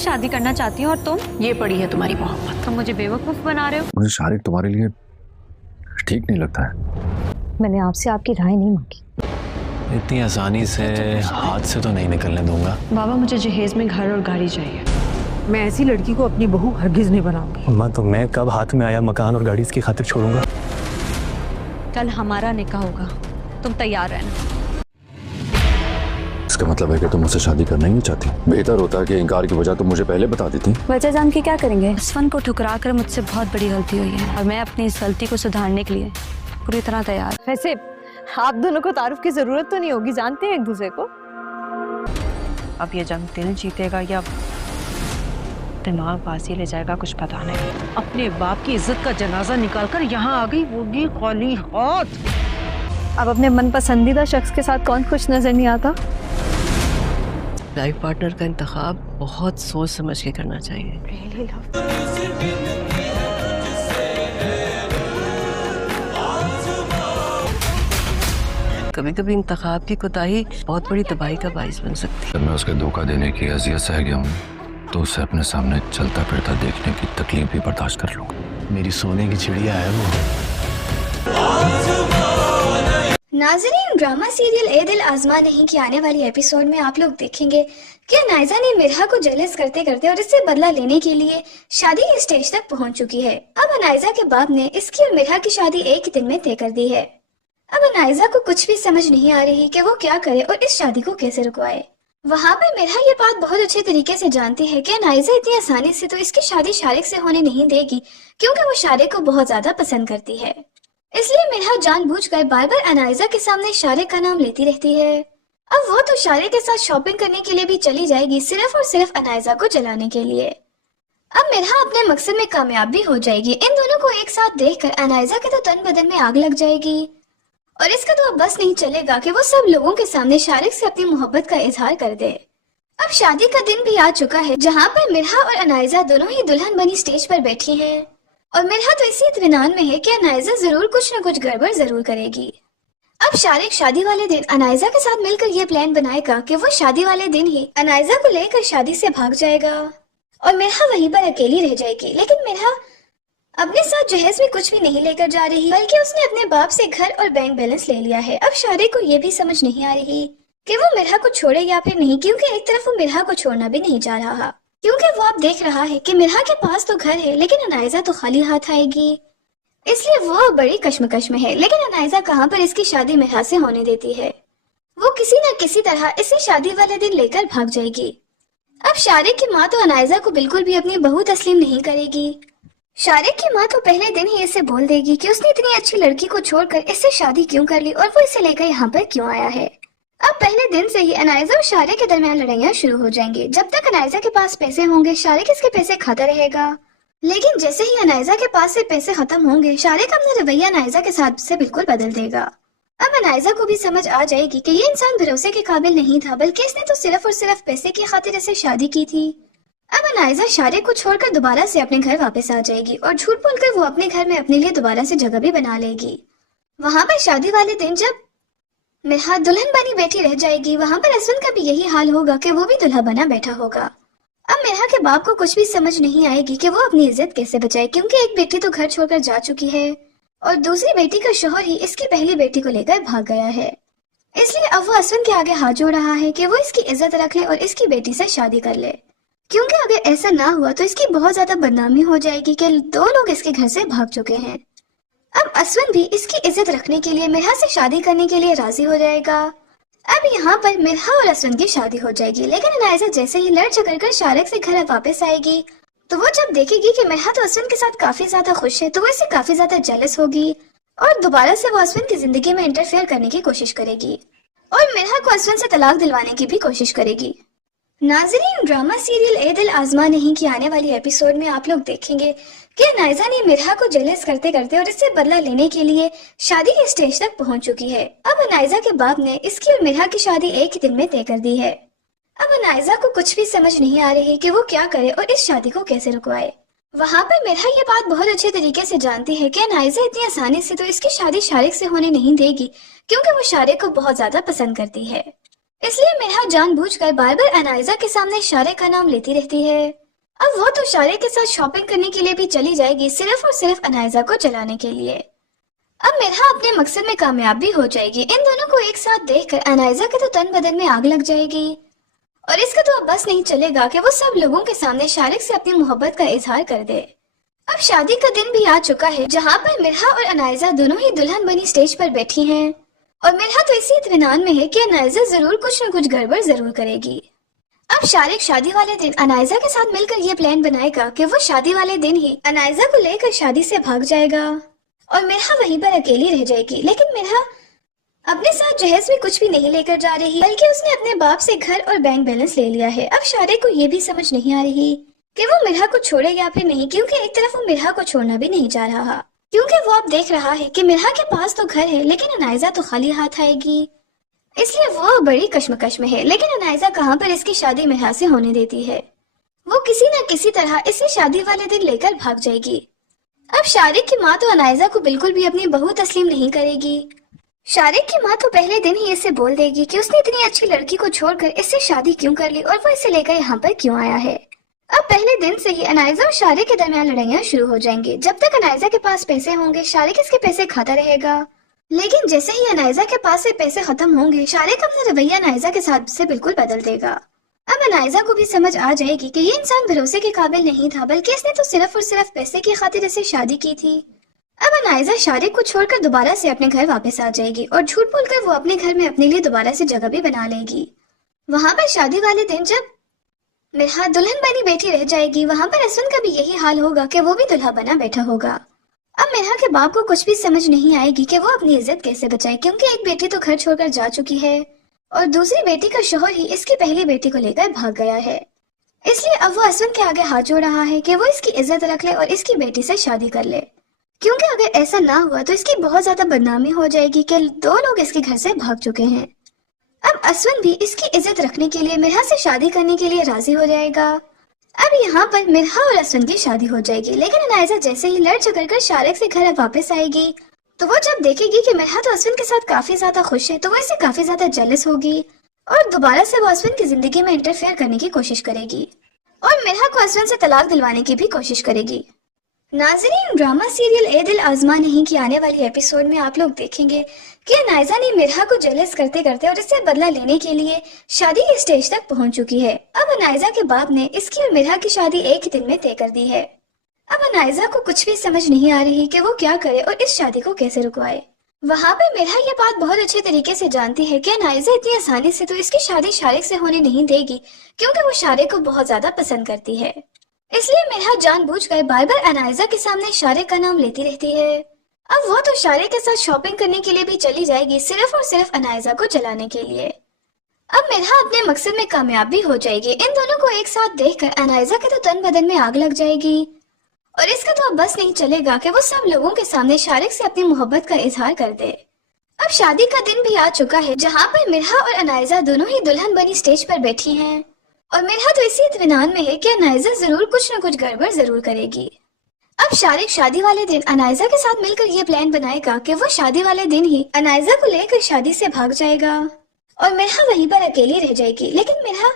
से शादी करना चाहती हूँ और तुम? ये पड़ी है तुम्हारी मोहब्बत। तुम मुझे बेवकूफ बना रहे हो। मुझे शारिक तुम्हारे लिए ठीक नहीं लगता है। मैंने आपसे आपकी राय नहीं मांगी। इतनी आसानी से हाथ से तो नहीं निकलने दूंगा। बाबा मुझे जहेज में घर और गाड़ी चाहिए। मैं ऐसी लड़की को अपनी बहू हरगिज नहीं बनाऊंगी। अम्मा तो मैं कब हाथ में आया मकान और गाड़ी इसकी खातिर छोड़ूंगा। कल हमारा निकाह होगा, तुम तैयार रहना। इसका मतलब है कि तुम मुझसे शादी करना ही नहीं चाहती। बेहतर होता कि इनकार की वजह तुम मुझे पहले बता देती। वजह जान के क्या करेंगे? असफन को ठुकरा कर मुझसे बहुत बड़ी गलती हुई है और मैं अपनी इस गलती को सुधारने के लिए पूरी तरह तैयार। वैसे आप दोनों को तारुफ की जरूरत तो नहीं होगी, जानते हैं एक दूसरे को। अब ये जंग दिल जीतेगा या दिमाग बाजी ले जाएगा कुछ पता नहीं। अपने बाप की इज्जत का जनाजा निकाल कर यहाँ आ गई होगी खाली हाथ। अब अपने मन पसंदीदा शख्स के साथ कौन खुश नजर नहीं आता? लाइफ पार्टनर का इंतखाब बहुत सोच समझ के करना चाहिए। कभी कभी इंतखाब की कोताही बहुत बड़ी तबाही का बाइस बन सकती है। जब मैं उसके धोखा देने की अजियत सह गया हूँ तो उसे अपने सामने चलता फिरता देखने की तकलीफ भी बर्दाश्त कर लूंगा। मेरी सोने की चिड़िया है वो। नाज़रीन, ड्रामा सीरियल ए दिल आजमा नहीं के आने वाली एपिसोड में आप लोग देखेंगे कि नाइजा ने मिरहा को जेलस करते करते और इससे बदला लेने के लिए शादी के स्टेज तक पहुंच चुकी है। अब नाइजा के बाप ने इसकी और मिरहा की शादी एक ही दिन में तय कर दी है। अब नाइजा को कुछ भी समझ नहीं आ रही कि वो क्या करे और इस शादी को कैसे रुकवाए। वहाँ पर मिरहा ये बात बहुत अच्छे तरीके से जानती है कि नाइजा इतनी आसानी से तो इसकी शादी शारिक से होने नहीं देगी, क्योंकि वो शारिक को बहुत ज्यादा पसंद करती है। इसलिए मिरहा जानबूझकर बार बार अनाइजा के सामने शारिक का नाम लेती रहती है। अब वो तो शारिक के साथ शॉपिंग करने के लिए भी चली जाएगी, सिर्फ और सिर्फ अनाइजा को जलाने के लिए। अब मिरहा अपने मकसद में कामयाब भी हो जाएगी। इन दोनों को एक साथ देखकर अनाइजा के तो तन बदन में आग लग जाएगी और इसका तो अब बस नहीं चलेगा कि वो सब लोगों के सामने शारिक से अपनी मोहब्बत का इजहार कर दे। अब शादी का दिन भी आ चुका है, जहाँ पर मिरहा और अनाइजा दोनों ही दुल्हन बनी स्टेज पर बैठी हैं और मिरहा तो इसी इत्मीनान में है कि अनाइजा जरूर कुछ न कुछ गड़बड़ जरूर करेगी। अब शारिक शादी वाले दिन अनाइजा के साथ मिलकर ये प्लान बनाएगा कि वो शादी वाले दिन ही अनाइजा को लेकर शादी से भाग जाएगा और मिरहा वहीं पर अकेली रह जाएगी। लेकिन मिरहा अपने साथ जहेज में कुछ भी नहीं लेकर जा रही, बल्कि उसने अपने बाप से घर और बैंक बैलेंस ले लिया है। अब शारिक को ये भी समझ नहीं आ रही कि वो मिरहा को छोड़े या फिर नहीं, क्योंकि एक तरफ वो मिरहा को छोड़ना भी नहीं चाह रहा, क्योंकि वो अब देख रहा है कि मिरहा के पास तो घर है लेकिन अनाइजा तो खाली हाथ आएगी। इसलिए वो बड़ी कश्मकश में है। लेकिन अनाइजा कहाँ पर इसकी शादी मिरहा से होने देती है। वो किसी न किसी तरह इसे शादी वाले दिन लेकर भाग जाएगी। अब शारिक की माँ तो अनाइजा को बिल्कुल भी अपनी बहू तस्लीम नहीं करेगी। शारिक की माँ तो पहले दिन ही इसे बोल देगी कि उसने इतनी अच्छी लड़की को छोड़कर इससे शादी क्यों कर ली और वो इसे लेकर यहाँ पर क्यों आया है। अब पहले दिन से ही अनाइजा और शारिक के दरमियान लड़ाइयाँ शुरू हो जाएंगी। जब तक अनाइजा के पास पैसे होंगे शारिक इसके पैसे खाता रहेगा, लेकिन जैसे ही अनाइजा के पास से पैसे खत्म होंगे शारिक अपना रवैया अनाइजा के साथ से बिल्कुल बदल देगा। अब अनाइजा को भी समझ आ जाएगी कि ये इंसान भरोसे के काबिल नहीं था, बल्कि इसने तो सिर्फ और सिर्फ पैसे की खातिर इसे शादी की थी। अब अनाइजा शारिक को छोड़कर दोबारा से अपने घर वापस आ जाएगी और झूठ बोलकर वो अपने घर में अपने लिए दोबारा से जगह भी बना लेगी। वहाँ पर शादी वाले दिन जब मिरहा दुल्हन बनी बैठी रह जाएगी, वहाँ पर असवन का भी यही हाल होगा कि वो भी दुल्हा बना बैठा होगा। अब मिरहा के बाप को कुछ भी समझ नहीं आएगी कि वो अपनी इज्जत कैसे बचाए, क्योंकि एक बेटी तो घर छोड़कर जा चुकी है और दूसरी बेटी का शोहर ही इसकी पहली बेटी को लेकर भाग गया है। इसलिए अब वो असवन के आगे हाथ जोड़ रहा है कि वो इसकी इज्जत रख ले और इसकी बेटी से शादी कर ले, क्योंकि अगर ऐसा ना हुआ तो इसकी बहुत ज्यादा बदनामी हो जाएगी कि दो लोग इसके घर से भाग चुके हैं। अब असवन भी इसकी इज्जत रखने के लिए मिरहा से शादी करने के लिए राजी हो जाएगा। अब यहाँ पर मिरहा और असवन की शादी हो जाएगी। लेकिन अनाइजा जैसे ही लड़ झगड़ कर शारिक से घर वापस आएगी तो वो जब देखेगी कि मिरहा तो असवन के साथ काफी ज्यादा खुश है तो वो इससे काफी ज्यादा जेलस होगी और दोबारा से वो असवन की जिंदगी में इंटरफेयर करने की कोशिश करेगी और मिरहा को असवन से तलाक दिलवाने की भी कोशिश करेगी। नाज़रीन, ड्रामा सीरियल ए दिल आजमा नहीं की आने वाली एपिसोड में आप लोग देखेंगे कि नाइजा ने मिरहा को जेलस करते करते और इससे बदला लेने के लिए शादी के स्टेज तक पहुंच चुकी है। अब नाइजा के बाप ने इसकी और मिरहा की शादी एक ही दिन में तय कर दी है। अब नाइजा को कुछ भी समझ नहीं आ रही कि वो क्या करे और इस शादी को कैसे रुकवाए। वहाँ पर मिरहा ये बात बहुत अच्छे तरीके से जानती है कि नाइजा इतनी आसानी से तो इसकी शादी शारिक से होने नहीं देगी, क्योंकि वो शारिक को बहुत ज्यादा पसंद करती है। इसलिए मिरहा जानबूझकर बार बार अनाइजा के सामने शारे का नाम लेती रहती है। अब वो तो शारे के साथ शॉपिंग करने के लिए भी चली जाएगी, सिर्फ और सिर्फ अनाइजा को जलाने के लिए। अब मिरहा अपने मकसद में कामयाब भी हो जाएगी। इन दोनों को एक साथ देखकर अनाइजा के तो तन बदन में आग लग जाएगी और इसका तो अब बस नहीं चलेगा कि वो सब लोगों के सामने शारिक से अपनी मोहब्बत का इजहार कर दे। अब शादी का दिन भी आ चुका है, जहाँ पर मिरहा और अनाइजा दोनों ही दुल्हन बनी स्टेज पर बैठी हैं और मिरहा तो इसी इत्मीनान में है कि अनाइजा जरूर कुछ न कुछ गड़बड़ जरूर करेगी। अब शारिक शादी वाले दिन अनाइजा के साथ मिलकर ये प्लान बनाएगा कि वो शादी वाले दिन ही अनाइजा को लेकर शादी से भाग जाएगा और मिरहा वहीं पर अकेली रह जाएगी। लेकिन मिरहा अपने साथ जहेज में कुछ भी नहीं लेकर जा रही, बल्कि उसने अपने बाप से घर और बैंक बैलेंस ले लिया है। अब शारिक को ये भी समझ नहीं आ रही कि वो मिरहा को छोड़े या फिर नहीं, क्योंकि एक तरफ वो मिरहा को छोड़ना भी नहीं चाह रहा, क्योंकि वो अब देख रहा है कि मिरहा के पास तो घर है लेकिन अनाइजा तो खाली हाथ आएगी। इसलिए वो बड़ी कश्मकश में है। लेकिन अनाइजा कहाँ पर इसकी शादी मिरहा से होने देती है। वो किसी न किसी तरह इसे शादी वाले दिन लेकर भाग जाएगी। अब शारिक की माँ तो अनाइजा को बिल्कुल भी अपनी बहू तस्लीम नहीं करेगी। शारिक की माँ तो पहले दिन ही इसे बोल देगी कि उसने इतनी अच्छी लड़की को छोड़कर इससे शादी क्यों कर ली और वो इसे लेकर यहाँ पर क्यों आया है। अब पहले दिन से ही अनाइजा और शारिक के दरमियान लड़ाइयाँ शुरू हो जाएंगी। जब तक अनाइजा के पास पैसे होंगे शारिक इसके पैसे खाता रहेगा, लेकिन जैसे ही अनाइजा के पास से पैसे खत्म होंगे शारिक अपना रवैया अनाइजा के साथ से बिल्कुल बदल देगा। अब अनाइजा को भी समझ आ जाएगी कि ये इंसान भरोसे के काबिल नहीं था, बल्कि इसने तो सिर्फ और सिर्फ पैसे की खातिर इसे शादी की थी। अब अनाइजा शारिक को छोड़कर दोबारा से अपने घर वापस आ जाएगी और झूठ बोलकर वो अपने घर में अपने लिए दोबारा से जगह भी बना लेगी। वहाँ पर शादी वाले दिन जब मिरहा दुल्हन बनी बैठी रह जाएगी, वहाँ पर असवन का भी यही हाल होगा कि वो भी दुल्हा बना बैठा होगा। अब मिरहा के बाप को कुछ भी समझ नहीं आएगी कि वो अपनी इज्जत कैसे बचाए, क्योंकि एक बेटी तो घर छोड़कर जा चुकी है और दूसरी बेटी का शोहर ही इसकी पहली बेटी को लेकर भाग गया है। इसलिए अब वो असवन के आगे हाथ जोड़ रहा है कि वो इसकी इज्जत रख ले और इसकी बेटी से शादी कर ले, क्योंकि अगर ऐसा ना हुआ तो इसकी बहुत ज्यादा बदनामी हो जाएगी कि दो लोग इसके घर से भाग चुके हैं। अब असवन भी इसकी इज्जत रखने के लिए मिरहा से शादी करने के लिए राजी हो जाएगा। अब यहाँ पर मिरहा और असवन की शादी हो जाएगी। लेकिन अनाइजा जैसे ही लड़ झगड़ कर शारिक से घर वापस आएगी तो वो जब देखेगी कि मिरहा तो असवन के साथ काफी ज्यादा खुश है तो वो इसे काफी ज्यादा जेलस होगी और दोबारा से वो असवन की जिंदगी में इंटरफेयर करने की कोशिश करेगी और मिरहा को असवन से तलाक दिलवाने की भी कोशिश करेगी। नाज़रीन, ड्रामा सीरियल ए दिल आज़मा नहीं की आने वाली एपिसोड में आप लोग देखेंगे कि अनाइजा ने मिरहा को जेलस करते करते और इससे बदला लेने के लिए शादी के स्टेज तक पहुंच चुकी है। अब अनाइजा के बाप ने इसकी और मिरहा की शादी एक ही दिन में तय कर दी है। अब अनाइजा को कुछ भी समझ नहीं आ रही कि वो क्या करे और इस शादी को कैसे रुकवाए। वहाँ पर मिरहा ये बात बहुत अच्छे तरीके से जानती है कि अनाइजा इतनी आसानी से तो इसकी शादी शारिक से होने नहीं देगी, क्योंकि वो शारिक को बहुत ज्यादा पसंद करती है। इसलिए मिरहा जानबूझकर बार बार अनाइजा के सामने शारिक का नाम लेती रहती है। अब वो तो शारिक के साथ शॉपिंग करने के लिए भी चली जाएगी, सिर्फ और सिर्फ अनाइजा को जलाने के लिए। अब मिरहा अपने मकसद में कामयाब भी हो जाएगी। इन दोनों को एक साथ देखकर अनाइजा के तो तन बदन में आग लग जाएगी और इसका तो अब बस नहीं चलेगा कि वो सब लोगों के सामने शारिक से अपनी मोहब्बत का इजहार कर दे। अब शादी का दिन भी आ चुका है, जहाँ पर मिरहा और अनाइजा दोनों ही दुल्हन बनी स्टेज पर बैठी हैं और मिरहा तो इसी इत्मीनान में है कि अनाइजा जरूर कुछ न कुछ गड़बड़ जरूर करेगी। अब शारिक शादी वाले दिन अनाइजा के साथ मिलकर ये प्लान बनाएगा कि वो शादी वाले दिन ही अनाइजा को लेकर शादी से भाग जाएगा और मिरहा वहीं पर अकेली रह जाएगी। लेकिन मिरहा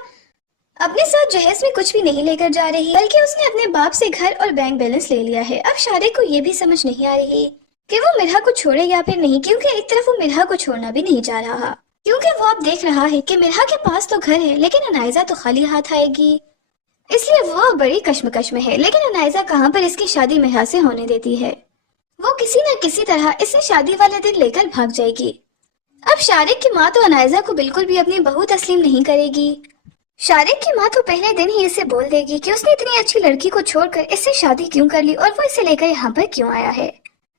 अपने साथ जहेज में कुछ भी नहीं लेकर जा रही, बल्कि उसने अपने बाप से घर और बैंक बैलेंस ले लिया है। अब शारिक को ये भी समझ नहीं आ रही कि वो मिरहा को छोड़े या फिर नहीं, क्योंकि एक तरफ वो मिरहा को छोड़ना भी नहीं चाह रहा, क्योंकि वो अब देख रहा है कि मिरहा के पास तो घर है लेकिन अनाइजा तो खाली हाथ आएगी। इसलिए वो बड़ी कश्मकश में है। लेकिन अनाइजा कहाँ पर इसकी शादी मिरहा से होने देती है। वो किसी न किसी तरह इसे शादी वाले दिन लेकर भाग जाएगी। अब शारिक की माँ तो अनाइजा को बिल्कुल भी अपनी बहू तस्लीम नहीं करेगी। शारिक की माँ तो पहले दिन ही इसे बोल देगी कि उसने इतनी अच्छी लड़की को छोड़कर इससे शादी क्यों कर ली और वो इसे लेकर यहाँ पर क्यों आया है।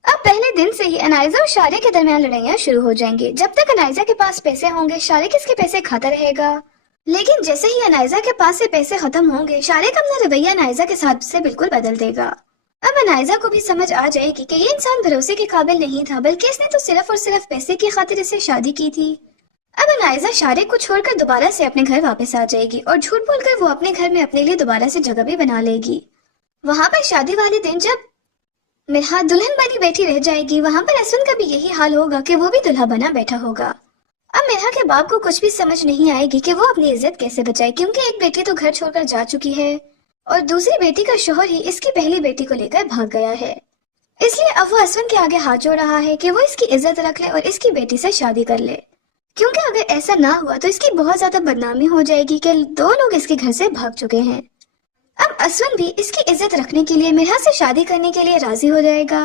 अब पहले दिन से ही अनाइजा और शारिक के दरमियान लड़ाइयाँ शुरू हो जाएंगी। जब तक अनाइजा के पास पैसे होंगे शारिक इसके पैसे खाता रहेगा, लेकिन जैसे ही अनाइजा के पास से पैसे खत्म होंगे शारिक अपना रवैया अनाइजा के साथ से बिल्कुल बदल देगा। अब अनाइजा को भी समझ आ जाएगी कि ये इंसान भरोसे के काबिल नहीं था, बल्कि इसने तो सिर्फ और सिर्फ पैसे की खातिर इससे शादी की थी। अब अनाइजा शारिक को छोड़कर दोबारा से अपने घर वापस आ जाएगी और झूठ बोलकर वो अपने घर में अपने लिए दोबारा से जगह भी बना लेगी। वहाँ पर शादी वाले दिन जब मिरहा दुल्हन बनी बैठी रह जाएगी, वहाँ पर असवन का भी यही हाल होगा कि वो भी दुल्हा बना बैठा होगा। अब अब मिरहा के बाप को कुछ भी समझ नहीं आएगी कि वो अपनी इज्जत कैसे बचाए, क्योंकि एक बेटी तो घर छोड़कर जा चुकी है और दूसरी बेटी का शोहर ही इसकी पहली बेटी को लेकर भाग गया है। इसलिए अब वो अश्विन के आगे हाथ जोड़ रहा है कि वो इसकी इज्जत रख ले और इसकी बेटी से शादी कर ले, क्योंकि अगर ऐसा ना हुआ तो इसकी बहुत ज्यादा बदनामी हो जाएगी कि 2 लोग इसके घर से भाग चुके हैं। अब अश्विन भी इसकी इज्जत रखने के लिए मिरहा से शादी करने के लिए राजी हो जाएगा।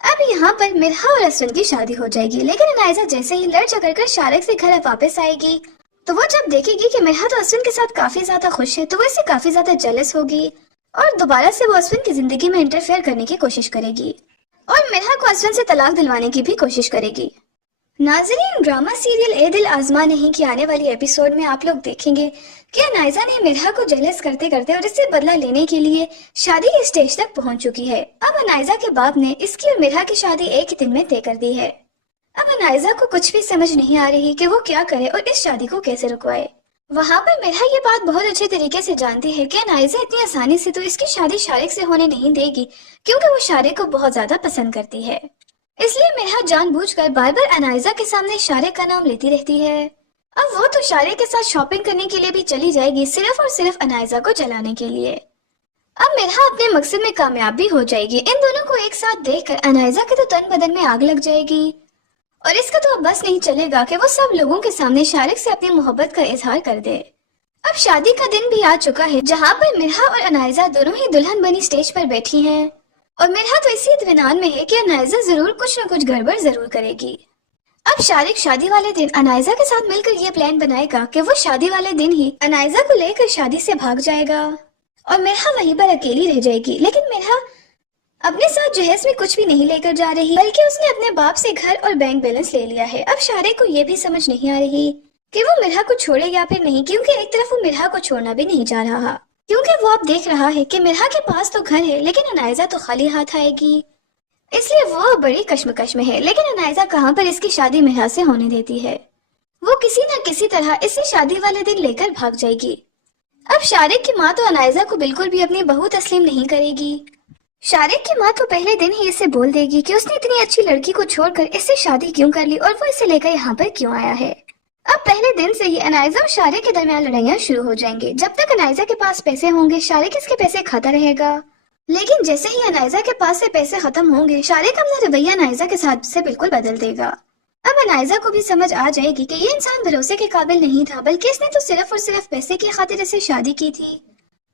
अब यहाँ पर मिरहा और अश्विन की शादी हो जाएगी, लेकिन अनायजा जैसे ही लड़ झगड़ कर शारिक से घर वापस आएगी तो वो जब देखेगी कि मिरहा तो अश्विन के साथ काफी ज्यादा खुश है तो वो इससे काफी ज्यादा जेलस होगी और दोबारा से वो अश्विन की जिंदगी में इंटरफेयर करने की कोशिश करेगी और मिरहा को अश्विन से तलाक दिलवाने की भी कोशिश करेगी। नाज़रीन, ड्रामा सीरियल ए दिल आज़मा नहीं की आने वाली एपिसोड में आप लोग देखेंगे कि अनायजा ने मिरहा को जेलस करते करते और इससे बदला लेने के लिए शादी के स्टेज तक पहुंच चुकी है। अब अनायजा के बाप ने इसकी और मिरहा की शादी एक ही दिन में तय कर दी है। अब अनायजा को कुछ भी समझ नहीं आ रही कि वो क्या करे और इस शादी को कैसे रुकवाए। वहाँ पर मिरहा ये बात बहुत अच्छे तरीके से जानती है कि अनायजा इतनी आसानी से तो इसकी शादी शारिक से होने नहीं देगी, क्योंकि वो शारिक को बहुत ज्यादा पसंद करती है। इसलिए मिरहा जानबूझकर बार बार अनायजा के सामने शारिक का नाम लेती रहती है। अब वो तो शारिक के साथ शॉपिंग करने के लिए भी चली जाएगी, सिर्फ और सिर्फ अनायजा को जलाने के लिए। अब मिरहा अपने मकसद में कामयाब भी हो जाएगी। इन दोनों को एक साथ देखकर अनायजा के तो तन बदन में आग लग जाएगी और इसका तो अब बस नहीं चलेगा कि वो सब लोगों के सामने शारिक से अपनी मोहब्बत का इजहार कर दे। अब शादी का दिन भी आ चुका है, जहाँ पर मिरहा और अनायजा दोनों ही दुल्हन बनी स्टेज पर बैठी हैं और मिरहा तो इसी इत्मीनान में है कि अनायजा जरूर कुछ न कुछ गड़बड़ जरूर करेगी। अब शारिक शादी वाले दिन अनायजा के साथ मिलकर ये प्लान बनाएगा कि वो शादी वाले दिन ही अनायजा को लेकर शादी से भाग जाएगा और मिरहा वहीं पर अकेली रह जाएगी। लेकिन मिरहा अपने साथ जहेज में कुछ भी नहीं लेकर जा रही, बल्कि उसने अपने बाप से घर और बैंक बैलेंस ले लिया है। अब शारिक को ये भी समझ नहीं आ रही कि वो मिरहा को छोड़े या फिर नहीं, क्योंकि एक तरफ वो मिरहा को छोड़ना भी नहीं चाह रहा, क्योंकि वो अब देख रहा है कि मिरहा के पास तो घर है लेकिन अनायजा तो खाली हाथ आएगी। इसलिए वो बड़ी कश्मकश में है। लेकिन अनायजा कहाँ पर इसकी शादी मिरहा से होने देती है। वो किसी न किसी तरह इसे शादी वाले दिन लेकर भाग जाएगी। अब शारिक की माँ तो अनायजा को बिल्कुल भी अपनी बहू तस्लीम नहीं करेगी। शारिक की माँ तो पहले दिन ही इसे बोल देगी कि उसने इतनी अच्छी लड़की को छोड़कर इससे शादी क्यों कर ली और वो इसे लेकर यहाँ पर क्यों आया है। अब पहले दिन से ही अनायजा और शारिक के दरमियान लड़ाइयाँ शुरू हो जाएंगे। जब तक अनायजा के पास पैसे होंगे शारिक इसके पैसे खाता रहेगा, लेकिन जैसे ही अनायजा के पास से पैसे खत्म होंगे शारिक अपना रवैया अनायजा के साथ से बिल्कुल बदल देगा। अब अनायजा को भी समझ आ जाएगी कि ये इंसान भरोसे के काबिल नहीं था, बल्कि इसने तो सिर्फ और सिर्फ पैसे की खातिर इससे शादी की थी।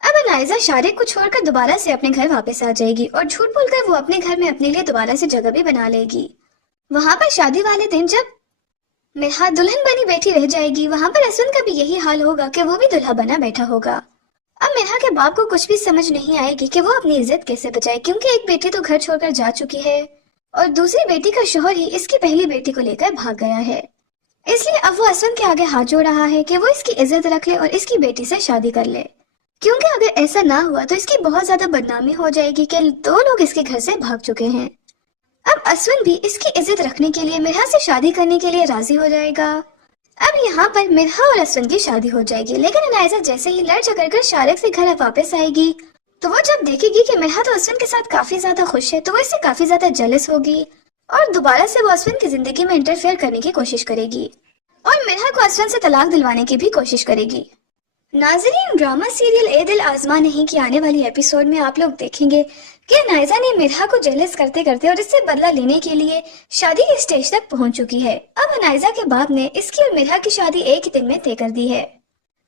अब अनायजा शारिक को छोड़कर दोबारा से अपने घर वापस आ जाएगी और झूठ बोलकर वो अपने घर में अपने लिए दोबारा से जगह भी बना लेगी। वहाँ पर शादी वाले दिन जब मिरहा दुल्हन बनी बैठी रह जाएगी, वहाँ पर अश्विन का भी यही हाल होगा कि वो भी दुल्हा बना बैठा होगा। अब मिरहा के बाप को कुछ भी समझ नहीं आएगी कि वो अपनी इज्जत कैसे बचाए, क्योंकि एक बेटी तो घर छोड़कर जा चुकी है और दूसरी बेटी का शोहर ही इसकी पहली बेटी को लेकर भाग गया है। इसलिए अब वो अश्विन के आगे हाथ जोड़ रहा है कि वो इसकी इज्जत रख ले और इसकी बेटी से शादी कर ले, क्योंकि अगर ऐसा ना हुआ तो इसकी बहुत ज्यादा बदनामी हो जाएगी कि 2 लोग इसके घर से भाग चुके हैं। अब अश्विन भी इसकी इज्जत रखने के लिए मिरहा से शादी करने के लिए राजी हो जाएगा। अब यहाँ पर मिरहा और अश्विन की शादी हो जाएगी, लेकिन अनायजा जैसे ही लड़ झगड़ कर शारिक से घर वापस आएगी तो वो जब देखेगी कि मिरहा तो अश्विन के साथ काफी ज्यादा खुश है तो वो इससे काफी ज्यादा जेलस होगी और दोबारा से वो अश्विन की जिंदगी में इंटरफेयर करने की कोशिश करेगी और मिरहा को अश्विन से तलाक दिलवाने की भी कोशिश करेगी। नाज़रीन, ड्रामा सीरियल ए दिल आज़मा नहीं की आने वाली एपिसोड में आप लोग देखेंगे कि अनायजा ने मिरहा को जेलस करते करते और इससे बदला लेने के लिए शादी के स्टेज तक पहुंच चुकी है। अब अनायजा के बाप ने इसकी और मिरहा की शादी एक ही दिन में तय कर दी है।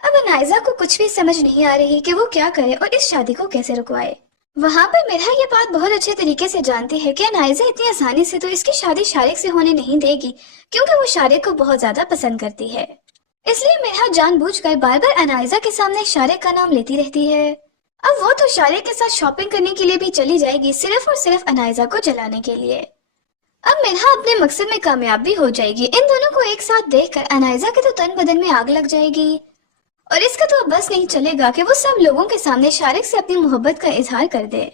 अब अनायजा को कुछ भी समझ नहीं आ रही कि वो क्या करे और इस शादी को कैसे रुकवाए। वहाँ पर मिरहा ये बात बहुत अच्छे तरीके से जानती है कि अनायजा इतनी आसानी से तो इसकी शादी शारिक से होने नहीं देगी, क्योंकि वो शारिक को बहुत ज्यादा पसंद करती है। इसलिए मिरहा जानबूझकर बार बार अनायजा के सामने शारिक का नाम लेती रहती है। अब वो तो शारिक के साथ शॉपिंग करने के लिए भी चली जाएगी, सिर्फ और सिर्फ अनायजा को जलाने के लिए। अब मिरहा अपने मकसद में कामयाब भी हो जाएगी। इन दोनों को एक साथ देखकर अनायजा के तो तन बदन में आग लग जाएगी और इसका तो अब बस नहीं चलेगा कि वो सब लोगों के सामने शारिक से अपनी मोहब्बत का इजहार कर दे।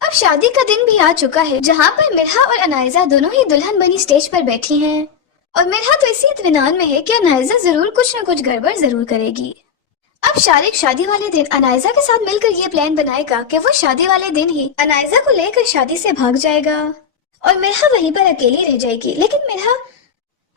अब शादी का दिन भी आ चुका है, जहाँ पर मिरहा और अनायजा दोनों ही दुल्हन बनी स्टेज पर बैठी हैं और मिरहा तो इसी इत्मीनान में है कि अनायजा जरूर कुछ न कुछ गड़बड़ जरूर करेगी। अब शारिक शादी वाले दिन अनायजा के साथ मिलकर ये प्लान बनाएगा कि वो शादी वाले दिन ही अनायजा को लेकर शादी से भाग जाएगा और मिरहा वहीं पर अकेली रह जाएगी। लेकिन मिरहा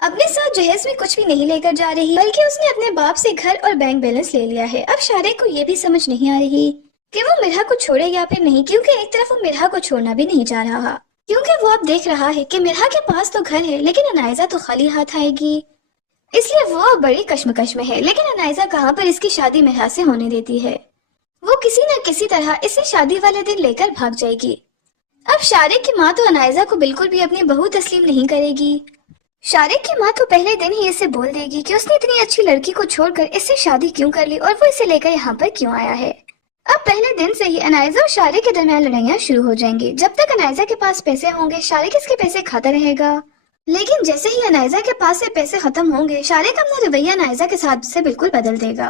अपने साथ जहेज में कुछ भी नहीं लेकर जा रही, बल्कि उसने अपने बाप से घर और बैंक बैलेंस ले लिया है। अब शारिक को ये भी समझ नहीं आ रही कि वो मिरहा को छोड़े या फिर नहीं, क्योंकि एक तरफ वो मिरहा को छोड़ना भी नहीं चाह रहा, क्योंकि वो अब देख रहा है कि मिरहा के पास तो घर है लेकिन अनायजा तो खाली हाथ आएगी। इसलिए वो अब बड़ी कश्मकश में है। लेकिन अनायजा कहाँ पर इसकी शादी मिरहा से होने देती है। वो किसी न किसी तरह इसे शादी वाले दिन लेकर भाग जाएगी। अब शारिक की माँ तो अनायजा को बिल्कुल भी अपनी बहू तस्लीम नहीं करेगी। शारिक की माँ तो पहले दिन ही इसे बोल देगी कि उसने इतनी अच्छी लड़की को छोड़कर इससे शादी क्यों कर ली और वो इसे लेकर यहाँ पर क्यों आया है। अब पहले दिन से ही अनायजा और शारिक के दरमियान लड़ाइयाँ शुरू हो जाएंगी। जब तक अनायजा के पास पैसे होंगे शारिक इसके पैसे खाता रहेगा, लेकिन जैसे ही अनायजा के पास से पैसे खत्म होंगे शारिक अपना रवैया अनायजा के साथ से बिल्कुल बदल देगा।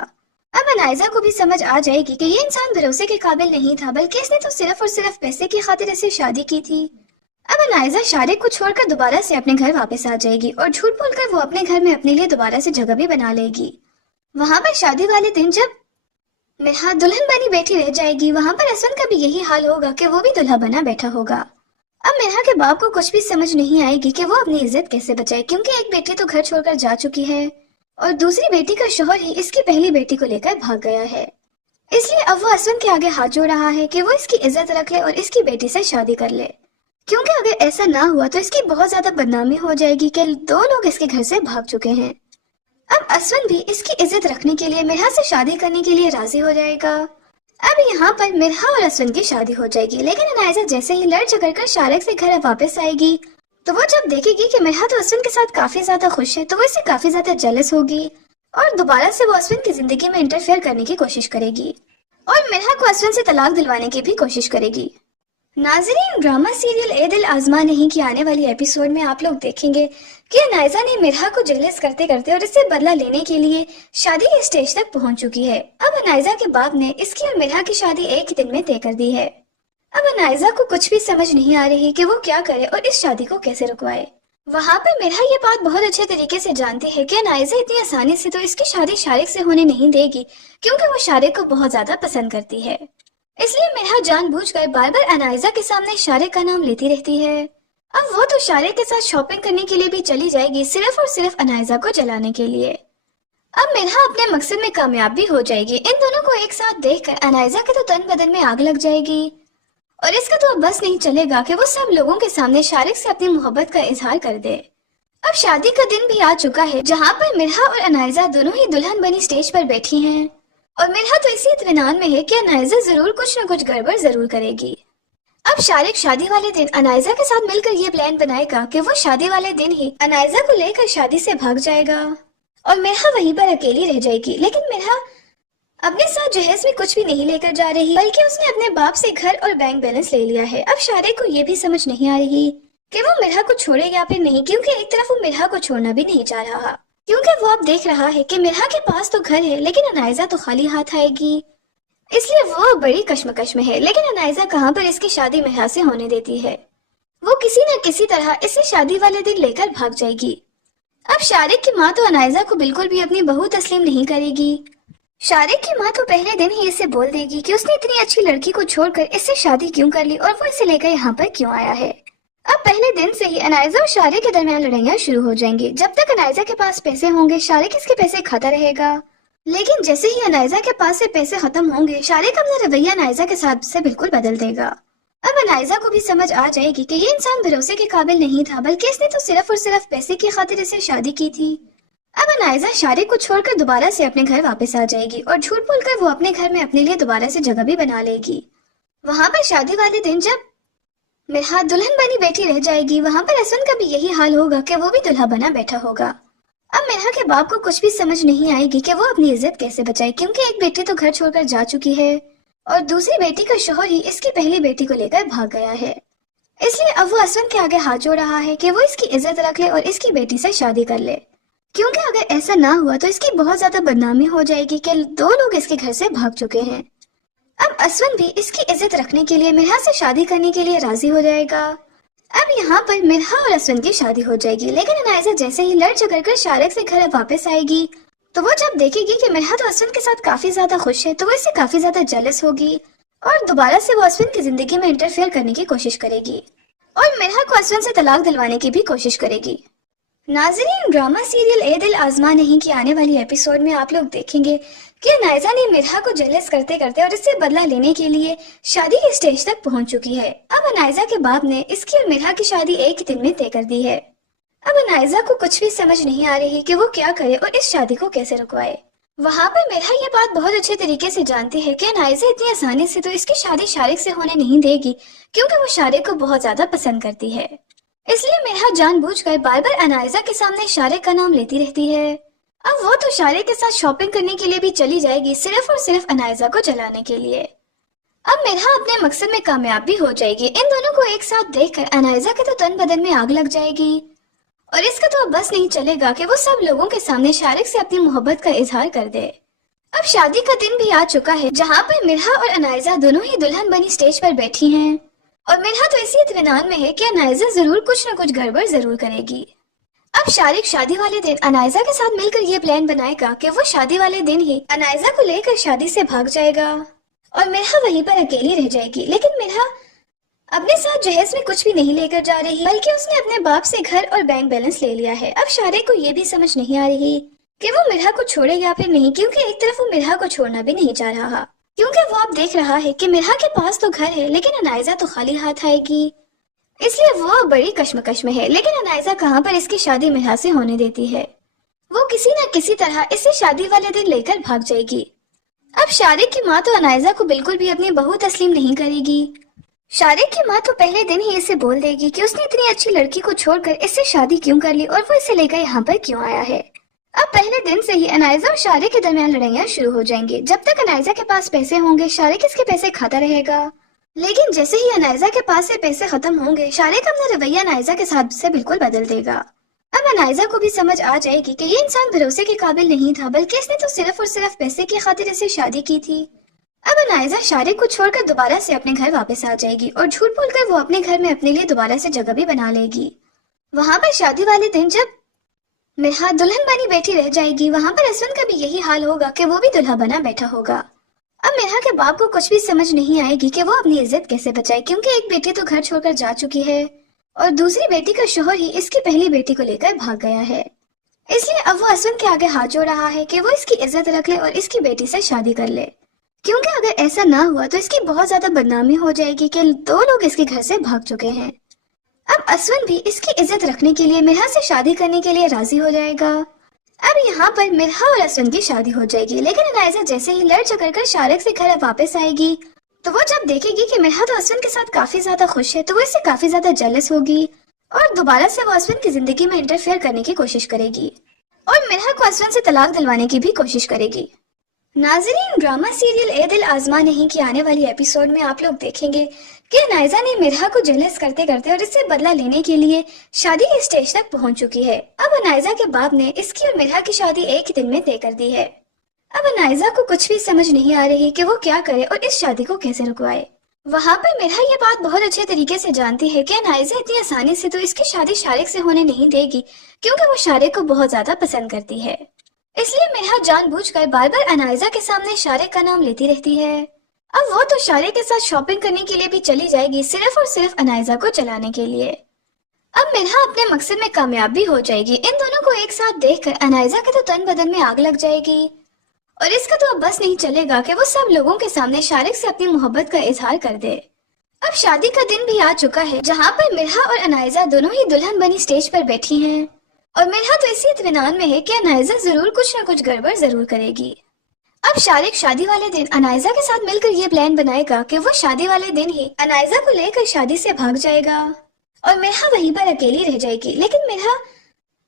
अब अनायजा को भी समझ आ जाएगी कि ये इंसान भरोसे के काबिल नहीं था, बल्कि इसने तो सिर्फ और सिर्फ पैसे की खातिर इससे शादी की थी। अब अनायजा शारिक को छोड़कर दोबारा से अपने घर वापस आ जाएगी और झूठ बोलकर वो अपने घर में अपने लिए दोबारा से जगह भी बना लेगी। वहां पर शादी वाले दिन जब मिरहा दुल्हन बनी बैठी रह जाएगी, वहां पर असवन का भी यही हाल होगा कि वो भी दुल्हा बना बैठा होगा। अब मिरहा के बाप को कुछ भी समझ नहीं आएगी कि वो अपनी इज्जत कैसे बचाए, क्योंकि एक बेटी तो घर छोड़कर जा चुकी है और दूसरी बेटी का शोहर ही इसकी पहली बेटी को लेकर भाग गया है। इसलिए अब वो असवन के आगे हाथ जोड़ रहा है कि वो इसकी इज्जत रख ले और इसकी बेटी से शादी कर ले, क्योंकि अगर ऐसा ना हुआ तो इसकी बहुत ज्यादा बदनामी हो जाएगी कि 2 लोग इसके घर से भाग चुके हैं। अब असवन भी इसकी इज्जत रखने के लिए मिरहा से शादी करने के लिए राजी हो जाएगा। अब यहाँ पर मिरहा और असवन की शादी हो जाएगी, लेकिन अनायजा जैसे ही लड़ झगड़ कर शारिक से घर वापस आएगी तो वो जब देखेगी कि मिरहा तो असवन के साथ काफी ज्यादा खुश है तो वो इससे काफी ज्यादा जेलस होगी और दोबारा से वो असवन की जिंदगी में इंटरफेयर करने की कोशिश करेगी और मिरहा को असवन से तलाक दिलवाने की भी कोशिश करेगी। नाज़रीन, ड्रामा सीरियल ए दिल आज़मा नहीं की आने वाली एपिसोड में आप लोग देखेंगे कि अनायजा ने मिरहा को जेलस करते करते और इससे बदला लेने के लिए शादी के स्टेज तक पहुंच चुकी है। अब अनायजा के बाप ने इसकी और मिरहा की शादी एक ही दिन में तय कर दी है। अब अनायजा को कुछ भी समझ नहीं आ रही कि वो क्या करे और इस शादी को कैसे रुकवाए। वहाँ पर मिरहा ये बात बहुत अच्छे तरीके से जानती है कि अनायजा इतनी आसानी से तो इसकी शादी शारिक से होने नहीं देगी, क्योंकि वो शारिक को बहुत ज्यादा पसंद करती है। इसलिए मिरहा जानबूझकर बार बार अनायजा के सामने शारिक का नाम लेती रहती है। अब वो तो शारिक के साथ शॉपिंग करने के लिए भी चली जाएगी, सिर्फ और सिर्फ अनायजा को जलाने के लिए। अब मिरहा अपने मकसद में कामयाब भी हो जाएगी। इन दोनों को एक साथ देखकर अनायजा के तो तन बदन में आग लग जाएगी और इसका तो अब बस नहीं चलेगा कि वो सब लोगों के सामने शारिक से अपनी मोहब्बत का इजहार कर दे। अब शादी का दिन भी आ चुका है, जहाँ पर मिरहा और अनायजा दोनों ही दुल्हन बनी स्टेज पर बैठी हैं और मिरहा तो इसी इत्मीनान में है कि अनायजा जरूर कुछ न कुछ गड़बड़ जरूर करेगी। अब शारिक शादी वाले दिन अनायजा के साथ मिलकर ये प्लान बनाएगा कि वो शादी वाले दिन ही अनायजा को लेकर शादी से भाग जाएगा और मिरहा वहीं पर अकेली रह जाएगी। लेकिन मिरहा अपने साथ जहेज में कुछ भी नहीं लेकर जा रही, बल्कि उसने अपने बाप से घर और बैंक बैलेंस ले लिया है। अब शारिक को ये भी समझ नहीं आ रही कि वो मिरहा को छोड़े या फिर नहीं, क्योंकि एक तरफ वो मिरहा को छोड़ना भी नहीं चाह रहा, क्योंकि वो अब देख रहा है कि मिरहा के पास तो घर है लेकिन अनायजा तो खाली हाथ आएगी। इसलिए वो बड़ी कश्मकश में है। लेकिन अनायजा कहाँ पर इसकी शादी मिरहा से होने देती है। वो किसी न किसी तरह इसे शादी वाले दिन लेकर भाग जाएगी। अब शारिक की माँ तो अनायजा को बिल्कुल भी अपनी बहू तस्लीम नहीं करेगी। शारिक की माँ तो पहले दिन ही इसे बोल देगी कि उसने इतनी अच्छी लड़की को छोड़कर इससे शादी क्यों कर ली और वो इसे लेकर यहाँ पर क्यों आया है। अब पहले दिन से ही अनायजा और शारिक के दरमियान लड़ाइयाँ शुरू हो जाएंगी। जब तक अनायजा के पास पैसे होंगे शारिक इसके पैसे खाता रहेगा, लेकिन जैसे ही अनायजा के पास से पैसे खत्म होंगे शारिक अपना रवैया अनायजा के साथ से बिल्कुल बदल देगा। अब अनायजा को भी समझ आ जाएगी कि ये इंसान भरोसे के काबिल नहीं था, बल्कि इसने तो सिर्फ और सिर्फ पैसे की खातिर इसे शादी की थी। अब अनायजा शारिक को छोड़कर दोबारा से अपने घर वापस आ जाएगी और झूठ बोलकर वो अपने घर में अपने लिए दोबारा से जगह भी बना लेगी। वहां पर शादी वाले दिन जब मिरहा दुल्हन बनी बैठी रह जाएगी, वहां पर असवन का भी यही हाल होगा कि वो भी दुल्हा बना बैठा होगा। अब मिरहा के बाप को कुछ भी समझ नहीं आएगी कि वो अपनी इज्जत कैसे बचाए, क्योंकि एक बेटी तो घर छोड़कर जा चुकी है और दूसरी बेटी का शोहर ही इसकी पहली बेटी को लेकर भाग गया है। इसलिए अब वो असवन के आगे हाथ जोड़ रहा है कि वो इसकी इज्जत रख ले और इसकी बेटी से शादी कर ले, क्योंकि अगर ऐसा ना हुआ तो इसकी बहुत ज्यादा बदनामी हो जाएगी कि 2 लोग इसके घर से भाग चुके हैं। अब असवन भी इसकी इज्जत रखने के लिए मिरहा से शादी करने के लिए राजी हो जाएगा। अब यहाँ पर मिरहा और असवन की शादी हो जाएगी, लेकिन अनायजा जैसे ही लड़ झगड़ कर शारिक से घर वापस आएगी तो वो जब देखेगी कि मिरहा तो असवन के साथ काफी ज्यादा खुश है तो वो इससे काफी ज्यादा जेलस होगी और दोबारा से वो असवन की जिंदगी में इंटरफेयर करने की कोशिश करेगी और मिरहा को असवन से तलाक दिलवाने की भी कोशिश करेगी। नाज़रीन, ड्रामा सीरियल ए दिल आजमा नहीं की आने वाली एपिसोड में आप लोग देखेंगे कि नायजा ने मिर्हा को जेलस करते करते और इससे बदला लेने के लिए शादी के स्टेज तक पहुंच चुकी है। अब नायजा के बाप ने इसकी और मिर्हा की शादी एक ही दिन में तय कर दी है। अब नायजा को कुछ भी समझ नहीं आ रही कि वो क्या करे और इस शादी को कैसे रुकवाए। वहाँ पर मिर्हा ये बात बहुत अच्छे तरीके से जानती है कि नायजा इतनी आसानी से तो इसकी शादी शारिक से होने नहीं देगी, क्योंकि वो शारिक को बहुत ज्यादा पसंद करती है। इसलिए मिर्हा जानबूझकर बार बार अनायजा के सामने शारिक का नाम लेती रहती है। अब वो तो शारिक के साथ शॉपिंग करने के लिए भी चली जाएगी, सिर्फ और सिर्फ अनायजा को जलाने के लिए। अब मिर्हा अपने मकसद में कामयाब भी हो जाएगी। इन दोनों को एक साथ देखकर अनायजा के तो तन बदन में आग लग जाएगी और इसका तो अब बस नहीं चलेगा कि वो सब लोगों के सामने शारिक से अपनी मोहब्बत का इजहार कर दे। अब शादी का दिन भी आ चुका है, जहाँ पर मिर्हा और अनायजा दोनों ही दुल्हन बनी स्टेज पर बैठी हैं और मिर्हा तो इसी इत्मीनान में है कि अनायजा जरूर कुछ न कुछ गड़बड़ जरूर करेगी। अब शारिक शादी वाले दिन अनायजा के साथ मिलकर ये प्लान बनाएगा कि वो शादी वाले दिन ही अनायजा को लेकर शादी से भाग जाएगा और मिर्हा वहीं पर अकेली रह जाएगी। लेकिन मिर्हा अपने साथ जहेज में कुछ भी नहीं लेकर जा रही, बल्कि उसने अपने बाप से घर और बैंक बैलेंस ले लिया है। अब शारिक को ये भी समझ नहीं आ रही कि वो मिर्हा को छोड़े या फिर नहीं, क्योंकि एक तरफ वो मिर्हा को छोड़ना भी नहीं चाह रहा, क्योंकि वो अब देख रहा है कि मिर्हा के पास तो घर है लेकिन अनायजा तो खाली हाथ आएगी। इसलिए वो बड़ी कश्मकश में है। लेकिन अनायजा कहाँ पर इसकी शादी मिर्हा से होने देती है। वो किसी न किसी तरह इसे शादी वाले दिन लेकर भाग जाएगी। अब शारिक की माँ तो अनायजा को बिल्कुल भी अपनी बहू तस्लीम नहीं करेगी। शारिक की माँ तो पहले दिन ही इसे बोल देगी कि उसने इतनी अच्छी लड़की को छोड़कर इससे शादी क्यों कर ली और वो इसे लेकर यहाँ पर क्यों आया है। अब पहले दिन से ही अनायजा और शारिक के दरमियान लड़ाइयाँ शुरू हो जाएंगी। जब तक अनायजा के पास पैसे होंगे शारिक इसके पैसे खाता रहेगा, लेकिन जैसे ही अनायजा के पास से पैसे खत्म होंगे शारिक अपना रवैया अनायजा के साथ से बिल्कुल बदल देगा। अब अनायजा को भी समझ आ जाएगी कि ये इंसान भरोसे के काबिल नहीं था, बल्कि इसने तो सिर्फ और सिर्फ पैसे की खातिर इसे शादी की थी। अब अनायजा शारिक को छोड़कर दोबारा से अपने घर वापस आ जाएगी और झूठ बोलकर वो अपने घर में अपने लिए दोबारा से जगह भी बना लेगी। वहाँ पर शादी वाले दिन जब मिर्हा दुल्हन बनी बैठी रह जाएगी, वहाँ पर असवन का भी यही हाल होगा कि वो भी दुल्हा बना बैठा होगा। अब मिर्हा के बाप को कुछ भी समझ नहीं आएगी कि वो अपनी इज्जत कैसे बचाए, क्योंकि एक बेटी तो घर छोड़कर जा चुकी है और दूसरी बेटी का शोहर ही इसकी पहली बेटी को लेकर भाग गया है। इसलिए अब वो असवन के आगे हाथ जोड़ रहा है कि वो इसकी इज्जत रख ले और इसकी बेटी से शादी कर ले, क्योंकि अगर ऐसा ना हुआ तो इसकी बहुत ज्यादा बदनामी हो जाएगी कि दो लोग इसके घर से भाग चुके हैं। अब असवन भी इसकी इज्जत रखने के लिए मिर्हा से शादी करने के लिए राजी हो जाएगा। अब यहाँ पर मिर्हा और असवन की शादी हो जाएगी। लेकिन अनायजा जैसे ही लड़ झगड़ कर शारिक से घर वापस आएगी तो वो जब देखेगी कि मिर्हा तो असवन के साथ काफी ज्यादा खुश है तो वो इससे काफी ज्यादा जेलस होगी और दोबारा से वो असवन की जिंदगी में इंटरफेयर करने की कोशिश करेगी और मिर्हा को असवन से तलाक दिलवाने की भी कोशिश करेगी। नाज़रीन, ड्रामा सीरियल ए दिल आजमा नहीं की आने वाली एपिसोड में आप लोग देखेंगे कि नायजा ने मिर्हा को जेलस करते करते और इससे बदला लेने के लिए शादी के स्टेज तक पहुंच चुकी है। अब नायजा के बाप ने इसकी और मिर्हा की शादी एक ही दिन में तय कर दी है। अब नायजा को कुछ भी समझ नहीं आ रही कि वो क्या करे और इस शादी को कैसे रुकवाए। वहाँ पर मिर्हा ये बात बहुत अच्छे तरीके से जानती है कि नायजा इतनी आसानी से तो इसकी शादी शारिक से होने नहीं देगी, क्योंकि वो शारिक को बहुत ज्यादा पसंद करती है। इसलिए मिर्हा जानबूझकर बार बार अनायजा के सामने शारिक का नाम लेती रहती है। अब वो तो शारिक के साथ शॉपिंग करने के लिए भी चली जाएगी, सिर्फ और सिर्फ अनायजा को चलाने के लिए। अब मिर्हा अपने मकसद में कामयाब भी हो जाएगी। इन दोनों को एक साथ देखकर अनायजा के तो तन बदन में आग लग जाएगी और इसका तो अब बस नहीं चलेगा कि वो सब लोगों के सामने शारिक से अपनी मोहब्बत का इजहार कर दे। अब शादी का दिन भी आ चुका है, जहाँ पर मिर्हा और अनायजा दोनों ही दुल्हन बनी स्टेज पर बैठी हैं और मिर्हा तो इसी इत्मीनान में है कि अनायजा जरूर कुछ न कुछ गड़बड़ जरूर करेगी। अब शारिक शादी वाले दिन अनायजा के साथ मिलकर ये प्लान बनाएगा कि वो शादी वाले दिन ही अनायजा को लेकर शादी से भाग जाएगा और मिर्हा वहीं पर अकेली रह जाएगी। लेकिन मिर्हा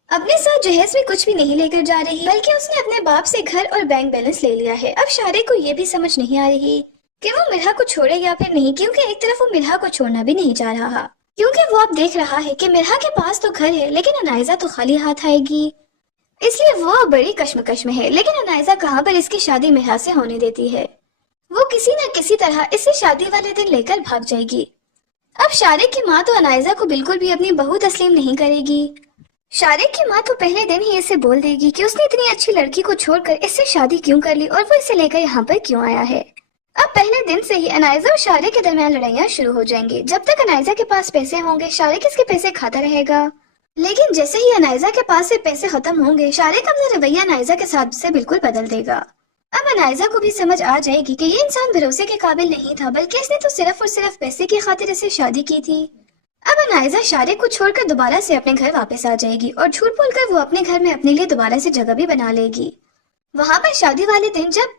अपने साथ जहेज में कुछ भी नहीं लेकर जा रही, बल्कि उसने अपने बाप से घर और बैंक बैलेंस ले लिया है। अब शारिक को ये भी समझ नहीं आ रही कि वो मिर्हा को छोड़े या फिर नहीं, क्योंकि एक तरफ वो मिर्हा को छोड़ना भी नहीं चाह रहा, क्योंकि वो अब देख रहा है कि मिर्हा के पास तो घर है लेकिन अनायजा तो खाली हाथ आएगी। इसलिए वो बड़ी कश्मकश में है। लेकिन अनायजा कहाँ पर इसकी शादी मिर्हा से होने देती है। वो किसी न किसी तरह इसे शादी वाले दिन लेकर भाग जाएगी। अब शारिक की माँ तो अनायजा को बिल्कुल भी अपनी बहू तस्लीम नहीं करेगी। शारिक की माँ तो पहले दिन ही इसे बोल देगी कि उसने इतनी अच्छी लड़की को छोड़कर इससे शादी क्यों कर ली और वो इसे लेकर यहाँ पर क्यों आया है। अब पहले दिन से ही अनायजा और शारिक के दरमियान लड़ाइयाँ शुरू हो जाएंगी। जब तक अनायजा के पास पैसे होंगे शारिक इसके पैसे खाता रहेगा लेकिन जैसे ही अनाइजा के पास से पैसे खत्म होंगे, शारिक अपना रवैया अनाइजा के साथ से बिल्कुल बदल देगा। अब अनाइजा को भी समझ आ जाएगी कि ये इंसान भरोसे के काबिल नहीं था, बल्कि इसने तो सिर्फ और सिर्फ पैसे की खातिर इसे शादी की थी। अब अनाइजा शारिक को छोड़कर दोबारा से अपने घर वापस आ जाएगी और झूठ बोलकर वो अपने घर में अपने लिए दोबारा से जगह भी बना लेगी। वहां पर शादी वाले दिन जब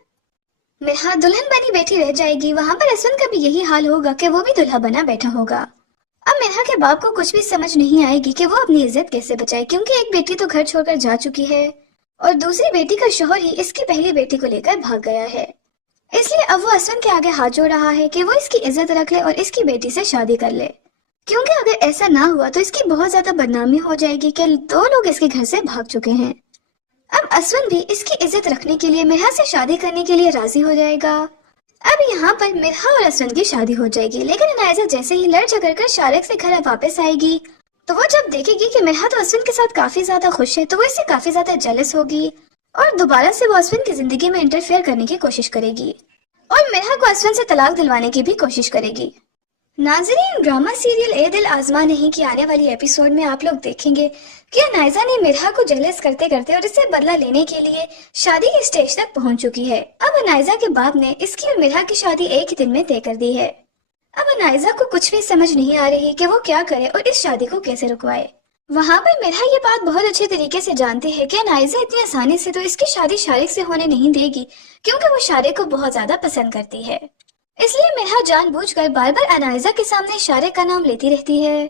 मिरहा दुल्हन बनी बैठी रह जाएगी, वहां पर असवन का भी यही हाल होगा कि वो भी दुल्हा बना बैठा होगा। अब मिरहा के बाप को कुछ भी समझ नहीं आएगी कि वो अपनी इज्जत कैसे बचाए, क्योंकि एक बेटी तो घर छोड़कर जा चुकी है और दूसरी बेटी का शोहर ही इसकी पहली बेटी को लेकर भाग गया है। इसलिए अब वो असवन के आगे हाथ जोड़ रहा है कि वो इसकी इज्जत रख ले और इसकी बेटी से शादी कर ले, क्योंकि अगर ऐसा ना हुआ तो इसकी बहुत ज्यादा बदनामी हो जाएगी कि 2 लोग इसके घर से भाग चुके हैं। अब असवन भी इसकी इज्जत रखने के लिए मिरहा से शादी करने के लिए राजी हो जाएगा। अब यहाँ पर मिरहा और असवन की शादी हो जाएगी, लेकिन अनाइजा जैसे ही लड़ झगड़ कर शारिक से घर वापस आएगी तो वो जब देखेगी कि मिरहा तो असवन के साथ काफी ज्यादा खुश है, तो वो इससे काफी ज्यादा जेलस होगी और दोबारा से वो असवन की जिंदगी में इंटरफेयर करने की कोशिश करेगी और मिरहा को असवन से तलाक दिलवाने की भी कोशिश करेगी। नाज़रीन, ड्रामा सीरियल ए दिल आज़मा नहीं की आने वाली एपिसोड में आप लोग देखेंगे कि अनाइजा ने मिरहा को जेलस करते करते और इससे बदला लेने के लिए शादी के स्टेज तक पहुंच चुकी है। अब अनाइजा के बाप ने इसकी और मिरहा की शादी एक ही दिन में तय कर दी है। अब अनाइजा को कुछ भी समझ नहीं आ रही कि वो क्या करे और इस शादी को कैसे रुकवाए। वहाँ पर मिरहा ये बात बहुत अच्छे तरीके से जानती है कि अनाइजा इतनी आसानी से तो इसकी शादी शारिक से होने नहीं देगी, क्योंकि वो शारिक को बहुत ज्यादा पसंद करती है। इसलिए मिरहा जानबूझकर बार बार अनाइजा के सामने शारिक का नाम लेती रहती है।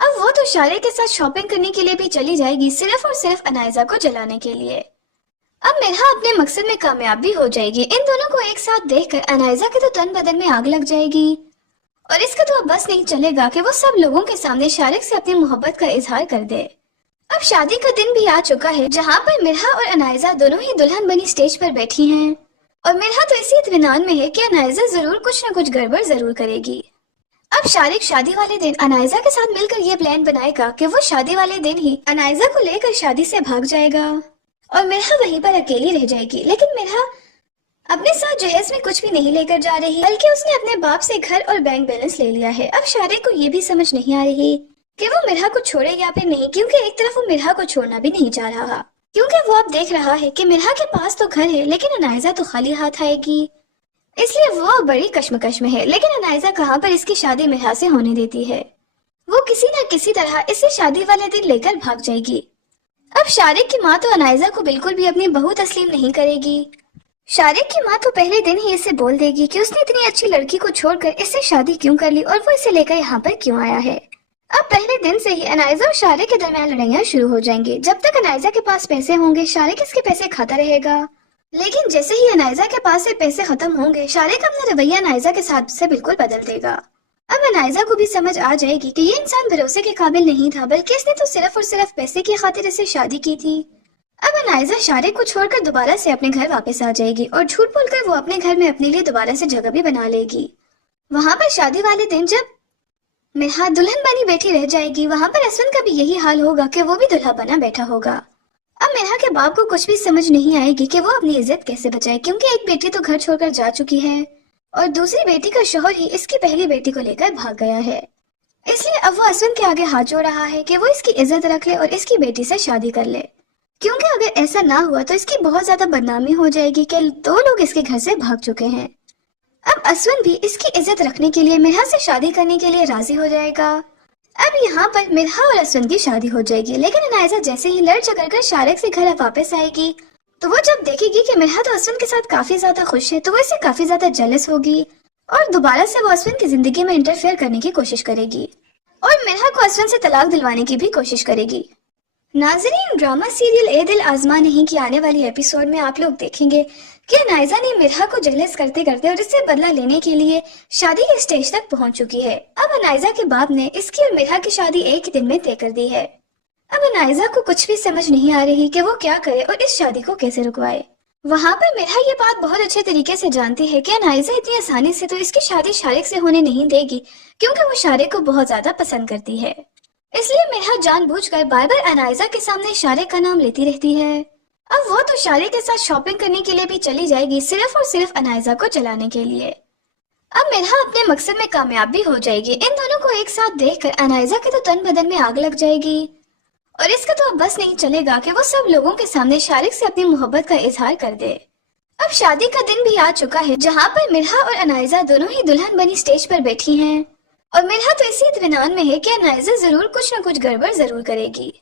अब वो तो शारिक के साथ शॉपिंग करने के लिए भी चली जाएगी, सिर्फ और सिर्फ अनाइजा को जलाने के लिए। अब मिरहा अपने मकसद में कामयाब भी हो जाएगी। इन दोनों को एक साथ देखकर अनाइजा के तो तन बदन में आग लग जाएगी और इसका तो अब बस नहीं चलेगा कि वो सब लोगों के सामने शारिक से अपनी मोहब्बत का इजहार कर दे। अब शादी का दिन भी आ चुका है, जहाँ पर मिरहा और अनाइजा दोनों ही दुल्हन बनी स्टेज पर बैठी हैं और मिरहा तो इसी इत्मीनान में है कि अनाइजा जरूर कुछ न कुछ गड़बड़ जरूर करेगी। अब शारिक शादी वाले दिन अनाइजा के साथ मिलकर ये प्लान बनाएगा कि वो शादी वाले दिन ही अनाइजा को लेकर शादी से भाग जाएगा और मिरहा वहीं पर अकेली रह जाएगी। लेकिन मिरहा अपने साथ जहेज में कुछ भी नहीं लेकर जा रही, बल्कि उसने अपने बाप से घर और बैंक बैलेंस ले लिया है। अब शारिक को ये भी समझ नहीं आ रही कि वो मिरहा को छोड़े या फिर नहीं, क्योंकि एक तरफ वो मिरहा को छोड़ना भी नहीं चाह रहा, क्योंकि वो अब देख रहा है कि मिरहा के पास तो घर है लेकिन अनाइजा तो खाली हाथ आएगी। इसलिए वो बड़ी कश्मकश में है। लेकिन अनाइजा कहाँ पर इसकी शादी मिरहा से होने देती है। वो किसी न किसी तरह इसे शादी वाले दिन लेकर भाग जाएगी। अब शारिक की माँ तो अनाइजा को बिल्कुल भी अपनी बहू तस्लीम नहीं करेगी। शारिक की माँ तो पहले दिन ही इसे बोल देगी कि उसने इतनी अच्छी लड़की को छोड़कर इससे शादी क्यों कर ली और वो इसे लेकर यहाँ पर क्यों आया है। अब पहले दिन से ही अनाइजा और शारिक के दरमियान लड़ाइयाँ शुरू हो जाएंगी। जब तक अनाइजा के पास पैसे होंगे शारिक इसके पैसे खाता रहेगा, लेकिन जैसे ही अनाइजा के पास से पैसे खत्म होंगे शारिक अपना रवैया अनाइजा के साथ से बिल्कुल बदल देगा। अब अनाइजा को भी समझ आ जाएगी कि ये इंसान भरोसे के काबिल नहीं था, बल्कि इसने तो सिर्फ और सिर्फ पैसे की खातिर इसे शादी की थी। अब अनाइजा शारिक को छोड़कर दोबारा से अपने घर वापस आ जाएगी और झूठ बोलकर वो अपने घर में अपने लिए दोबारा से जगह भी बना लेगी। वहाँ पर शादी वाले दिन जब मिरहा दुल्हन बनी बैठी रह जाएगी, वहाँ पर असवन का भी यही हाल होगा कि वो भी दुल्हा बना बैठा होगा। अब मिरहा के बाप को कुछ भी समझ नहीं आएगी कि वो अपनी इज्जत कैसे बचाए, क्योंकि एक बेटी तो घर छोड़कर जा चुकी है और दूसरी बेटी का शोहर ही इसकी पहली बेटी को लेकर भाग गया है। इसलिए अब वो असवन के आगे हाथ जोड़ रहा है कि वो इसकी इज्जत रख ले और इसकी बेटी से शादी कर ले, क्योंकि अगर ऐसा ना हुआ तो इसकी बहुत ज्यादा बदनामी हो जाएगी कि 2 लोग इसके घर से भाग चुके हैं। अब असवन भी इसकी इज्जत रखने के लिए मिरहा से शादी करने के लिए राजी हो जाएगा। अब यहाँ पर मिरहा और असवन की शादी हो जाएगी, लेकिन अनाइजा जैसे ही लड़ झगड़ कर शारिक से घर वापस आएगी तो वो जब देखेगी कि मिरहा तो असवन के साथ काफी ज्यादा खुश है, तो वो इससे काफी ज्यादा जेलस होगी और दोबारा से वो असवन की जिंदगी में इंटरफेयर करने की कोशिश करेगी और मिरहा को असवन से तलाक दिलवाने की भी कोशिश करेगी। नाज़रीन, ड्रामा सीरियल ए दिल आज़मा नहीं की आने वाली एपिसोड में आप लोग देखेंगे कि अनाइजा ने मिरहा को जेलस करते करते और इससे बदला लेने के लिए शादी के स्टेज तक पहुंच चुकी है। अब अनाइजा के बाप ने इसकी और मिरहा की शादी एक ही दिन में तय कर दी है। अब अनाइजा को कुछ भी समझ नहीं आ रही कि वो क्या करे और इस शादी को कैसे रुकवाए। वहाँ पर मिरहा ये बात बहुत अच्छे तरीके से जानती है कि अनाइजा इतनी आसानी से तो इसकी शादी शारिक से होने नहीं देगी, क्योंकि वो शारिक को बहुत ज्यादा पसंद करती है। इसलिए मिरहा जानबूझकर बार बार अनाइजा के सामने शारिक का नाम लेती रहती है। अब वो तो शारिक के साथ शॉपिंग करने के लिए भी चली जाएगी, सिर्फ और सिर्फ अनाइजा को जलाने के लिए। अब मिरहा अपने मकसद में कामयाब भी हो जाएगी। इन दोनों को एक साथ देखकर अनाइजा के तो तन बदन में आग लग जाएगी और इसका तो अब बस नहीं चलेगा कि वो सब लोगों के सामने शारिक से अपनी मोहब्बत का इजहार कर दे। अब शादी का दिन भी आ चुका है, जहाँ पर मिर्हा और अनाइजा दोनों ही दुल्हन बनी स्टेज पर बैठी हैं। और मिर्हा तो इसी इत्मीनान में है कि अनाइजा जरूर कुछ न कुछ गड़बड़ जरूर करेगी।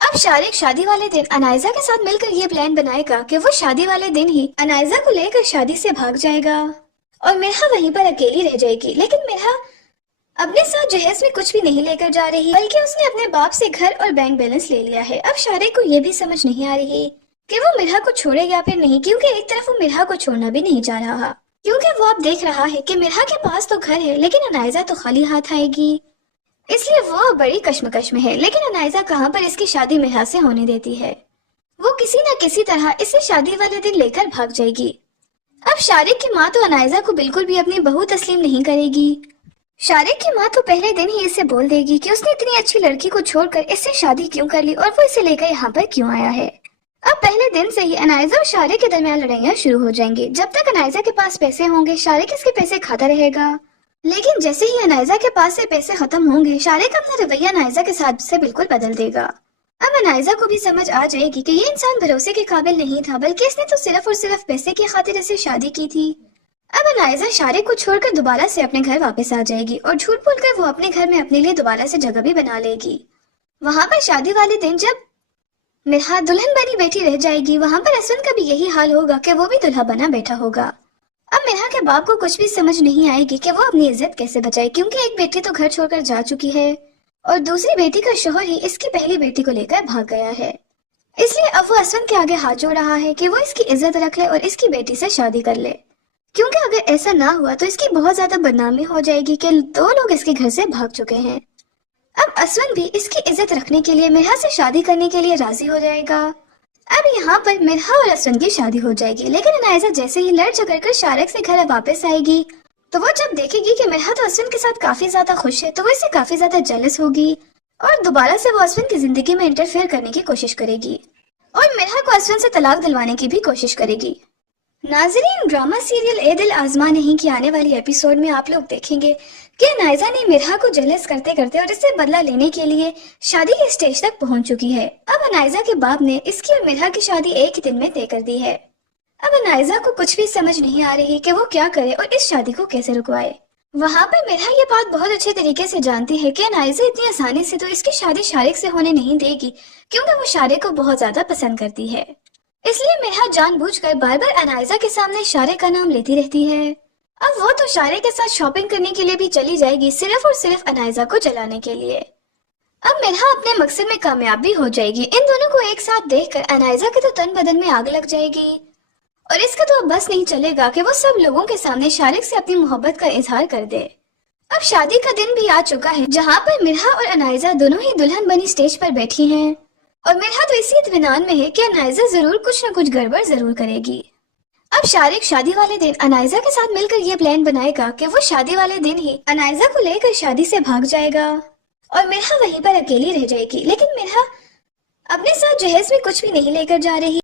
अब शारिक शादी वाले दिन अनाइजा के साथ मिलकर ये प्लान बनाएगा कि वो शादी वाले दिन ही अनाइजा को लेकर शादी से भाग जाएगा और मिर्हा वहीं पर अकेली रह जाएगी। लेकिन मिर्हा अपने साथ जहेज में कुछ भी नहीं लेकर जा रही, बल्कि उसने अपने बाप से घर और बैंक बैलेंस ले लिया है। अब शारिक को ये भी समझ नहीं आ रही कि वो मिर्हा को छोड़े या फिर नहीं, क्योंकि एक तरफ वो मिर्हा को छोड़ना भी नहीं चाह रहा, क्योंकि वो अब देख रहा है कि मिर्हा के पास तो घर है लेकिन अनाइजा तो खाली हाथ आएगी। इसलिए वो बड़ी कश्मकश में है। लेकिन अनाइजा कहाँ पर इसकी शादी मिर्हा से होने देती है। वो किसी न किसी तरह इसे शादी वाले दिन लेकर भाग जाएगी। अब शारिक की माँ तो अनाइजा को बिल्कुल भी अपनी बहू तस्लीम नहीं करेगी। शारिक की माँ तो पहले दिन ही इसे बोल देगी कि उसने इतनी अच्छी लड़की को छोड़कर इससे शादी क्यों कर ली और वो इसे लेकर यहाँ पर क्यों आया है। अब पहले दिन से ही अनाइजा और शारिक के दरमियान लड़ाइयाँ शुरू हो जाएंगी। जब तक अनाइजा के पास पैसे होंगे शारिक इसके पैसे खाता रहेगा, लेकिन जैसे ही अनाइजा के पास से पैसे खत्म होंगे शारिक अपना रवैया अनाइजा के साथ से बिल्कुल बदल देगा। अब अनाइजा को भी समझ आ जाएगी कि ये इंसान भरोसे के काबिल नहीं था, बल्कि इसने तो सिर्फ और सिर्फ पैसे की खातिर इसे शादी की थी। अब अनाइजा शारिक को छोड़कर दोबारा से अपने घर वापस आ जाएगी और झूठ बोलकर वो अपने घर में अपने लिए दोबारा से जगह भी बना लेगी। वहाँ पर शादी वाले दिन जब मिर्हा दुल्हन बनी बैठी रह जाएगी, वहाँ पर अश्विन का भी यही हाल होगा कि वो भी दुल्हा बना बैठा होगा। अब मिर्हा के बाप को कुछ भी समझ नहीं आएगी कि वो अपनी इज्जत कैसे बचाए, क्योंकि एक बेटी तो घर छोड़कर जा चुकी है और दूसरी बेटी का शोहर ही इसकी पहली बेटी को लेकर भाग गया है। इसलिए अब वो अश्विन के आगे हाथ जोड़ रहा है कि वो इसकी इज्जत रख ले और इसकी बेटी से शादी कर ले, क्योंकि अगर ऐसा ना हुआ तो इसकी बहुत ज्यादा बदनामी हो जाएगी कि 2 लोग इसके घर से भाग चुके हैं। अब अश्विन भी इसकी इज्जत रखने के लिए मिर्हा से शादी करने के लिए राजी हो जाएगा। अब यहाँ पर मिर्हा और अश्विन की शादी हो जाएगी। लेकिन अनाइजा जैसे ही लड़ झगड़ कर शारिक से घर वापस आएगी तो वो जब देखेगी कि मिर्हा तो अश्विन के साथ काफी ज्यादा खुश है तो वो इससे काफी ज्यादा जेलस होगी और दोबारा से वो अश्विन की जिंदगी में इंटरफेयर करने की कोशिश करेगी और मिर्हा को अश्विन से तलाक दिलवाने की भी कोशिश करेगी। नाज़रीन, ड्रामा सीरियल ए दिल आज़मा नहीं की आने वाली एपिसोड में आप लोग देखेंगे कि अनाइजा ने मिर्हा को जेलस करते करते और इससे बदला लेने के लिए शादी के स्टेज तक पहुंच चुकी है। अब अनाइजा के बाप ने इसकी और मिर्हा की शादी एक ही दिन में तय कर दी है। अब अनाइजा को कुछ भी समझ नहीं आ रही कि वो क्या करे और इस शादी को कैसे रुकवाए। वहाँ पर मिर्हा ये बात बहुत अच्छे तरीके से जानती है कि अनाइजा इतनी आसानी से तो इसकी शादी शारिक से होने नहीं देगी, क्योंकि वो शारिक को बहुत ज्यादा पसंद करती है। इसलिए मिर्हा जानबूझकर बार बार अनाइजा के सामने शारिक का नाम लेती रहती है। अब वो तो शारिक के साथ शॉपिंग करने के लिए भी चली जाएगी, सिर्फ और सिर्फ अनाइजा को जलाने के लिए। अब मिर्हा अपने मकसद में कामयाब भी हो जाएगी। इन दोनों को एक साथ देखकर अनाइजा के तो तन बदन में आग लग जाएगी और इसका तो अब बस नहीं चलेगा कि वो सब लोगों के सामने शारिक से अपनी मोहब्बत का इजहार कर दे। अब शादी का दिन भी आ चुका है, जहाँ पर मिर्हा और अनाइजा दोनों ही दुल्हन बनी स्टेज पर बैठी हैं और मिर्हा तो इसी इत्मीनान में है कि अनाइजा जरूर कुछ न कुछ गड़बड़ जरूर करेगी। अब शारिक शादी वाले दिन अनाइजा के साथ मिलकर ये प्लान बनाएगा कि वो शादी वाले दिन ही अनाइजा को लेकर शादी से भाग जाएगा और मिर्हा वहीं पर अकेली रह जाएगी। लेकिन मिर्हा अपने साथ जहेज में कुछ भी नहीं लेकर जा रही।